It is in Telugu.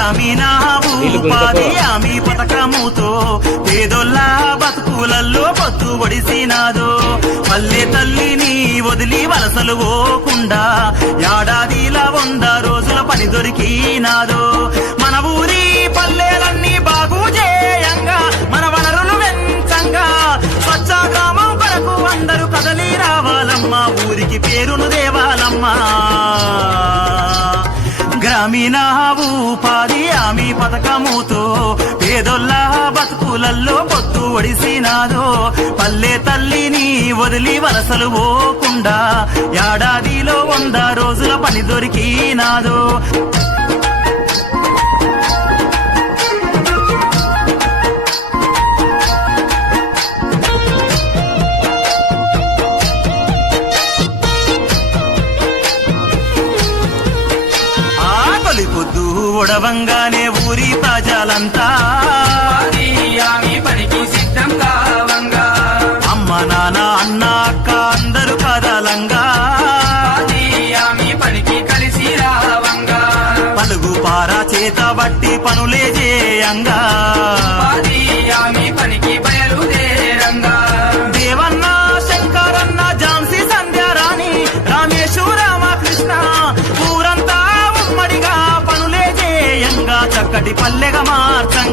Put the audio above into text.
గ్రామీణ ఉపాధి హామీ పథకముతో పేదోళ్ళ బతుకులల్లో పొత్తు ఒడిసినాదో పల్లె తల్లిని వదిలి వలసలు పోకుండా ఏడాదిలా 100 రోజుల పని దొరికినాదో మన ఊరి పల్లెలన్నీ బాగు చేయంగా మన వనరులు వెంచంగా స్వచ్ఛ గ్రామం కొరకు అందరూ కదలి రావాలమ్మా ఊరికి పేరును దేవాలమ్మా గ్రామీణ ఉపాధి హామీ పథకముతో పేదోళ్ళ బతుకులల్లో పొత్తు ఒడిసినాదో పల్లె తల్లిని వదిలి వలసలు పోకుండా ఏడాదిలో 100 రోజుల పని దొరికినాదో పొద్దు ఒడవంగానే ఊరి ప్రజలంతా పనికి సిద్ధం కావంగా అమ్మ నాన్న అన్న అక్క అందరూ కదలంగా పనికి కలిసి రావంగా పలుగు పారా చేత బట్టి పనులే చేయంగా పనికి బయలుదేరంగా దేవన్న శంకరన్న ఝాన్సీ సంధ్యారాణి రామేశు రామకృష్ణ ఊరంతా ఉమ్మడిగా పనులే చేయంగా చక్కటి పల్లెగా మార్చంగా